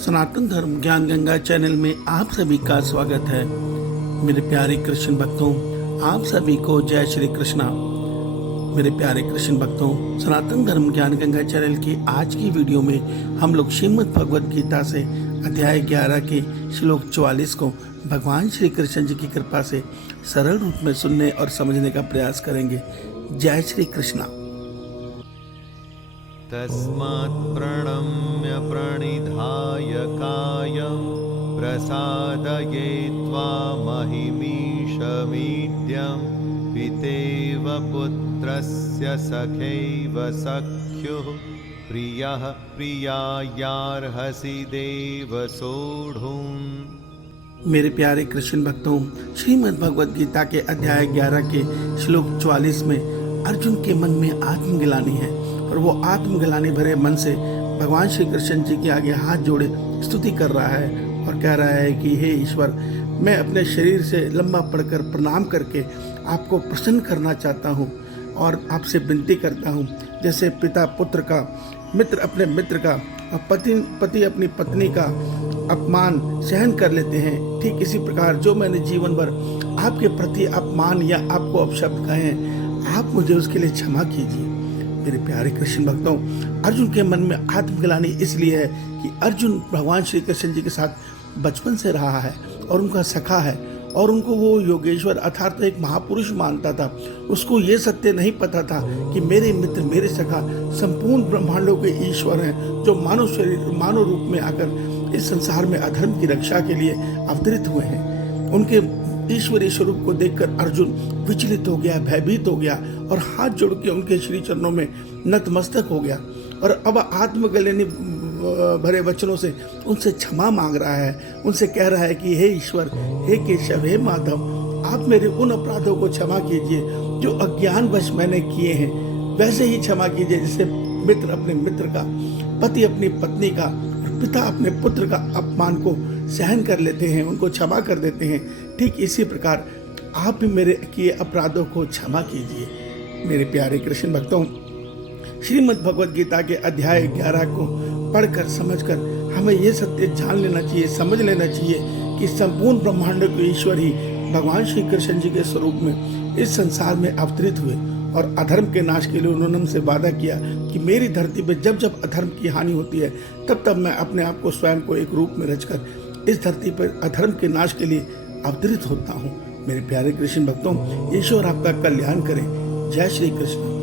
सनातन धर्म ज्ञान गंगा चैनल में आप सभी का स्वागत है। मेरे प्यारे कृष्ण भक्तों, आप सभी को जय श्री कृष्णा। मेरे प्यारे कृष्ण भक्तों, सनातन धर्म ज्ञान गंगा चैनल की आज की वीडियो में हम लोग श्रीमद् भगवद गीता से अध्याय 11 के श्लोक 44 को भगवान श्री कृष्ण जी की कृपा से सरल रूप में सुनने और समझने का प्रयास करेंगे। जय श्री कृष्णा। तस्मात् प्रणम्य प्रणिधाय कायं प्रसादयेत्वा महिमीशमीड्यं पितेव पुत्रस्य सखैव सख्युः प्रियः प्रियायार्हसि देव सोढुम्। मेरे प्यारे कृष्ण भक्तों, श्रीमद् भगवद गीता के अध्याय 11 के श्लोक 44 में अर्जुन के मन में आत्मग्लानि है और वो आत्मग्लानि भरे मन से भगवान श्री कृष्ण जी के आगे हाथ जोड़े स्तुति कर रहा है और कह रहा है कि हे ईश्वर, मैं अपने शरीर से लंबा पड़कर प्रणाम करके आपको प्रसन्न करना चाहता हूँ और आपसे विनती करता हूँ, जैसे पिता पुत्र का, मित्र अपने मित्र का और पति अपनी पत्नी का अपमान सहन कर लेते हैं, ठीक इसी प्रकार जो मैंने जीवन भर आपके प्रति अपमान या आपको अपशब्द कहे हैं, आप मुझे उसके लिए क्षमा कीजिए। मेरे प्यारे कृष्ण भक्तों, अर्जुन के मन में आत्मग्लानि इसलिए है कि अर्जुन भगवान श्री कृष्ण जी के साथ बचपन से रहा है और उनका सखा है और उनको वो योगेश्वर अर्थात एक महापुरुष मानता था। उसको ये सत्य नहीं पता था कि मेरे मित्र, मेरे सखा संपूर्ण ब्रह्मांडों के ईश्वर हैं, जो मानव शरीर मानव रूप में आकर इस संसार में अधर्म की रक्षा के लिए अवतरित हुए हैं। उनके ईश्वरीय स्वरूप को देखकर अर्जुन विचलित हो गया, भयभीत हो गया और हाथ जोड़ के उनके श्री चरणों में नतमस्तक हो गया और अब आत्मग्लानि भरे वचनों से उनसे क्षमा मांग रहा है। उनसे कह रहा है कि हे ईश्वर, हे केशव, हे माधव, आप मेरे उन अपराधों को क्षमा कीजिए जो अज्ञानवश मैंने किए हैं। वैसे ही क्षमा कीजिए जैसे मित्र अपने मित्र का, पति अपनी पत्नी का और पिता अपने पुत्र का अपमान को सहन कर लेते हैं, उनको क्षमा कर देते हैं। ठीक इसी प्रकार आप भी मेरे किए अपराधों को क्षमा कीजिए। मेरे प्यारे कृष्ण भक्तों, श्रीमद् भगवद गीता के अध्याय 11 को पढ़कर समझकर हमें ये सत्य जान लेना चाहिए, समझ लेना चाहिए कि संपूर्ण ब्रह्मांड के ईश्वर ही भगवान श्री कृष्ण जी के स्वरूप में इस संसार में अवतरित हुए और अधर्म के नाश के लिए उन्होंने हमसे वादा किया कि मेरी धरती पर जब जब अधर्म की हानि होती है तब तब मैं अपने आप को स्वयं को एक रूप में रचकर इस धरती पर अधर्म के नाश के लिए अवतरित होता हूँ। मेरे प्यारे कृष्ण भक्तों, ईश्वर आपका कल्याण करें। जय श्री कृष्ण।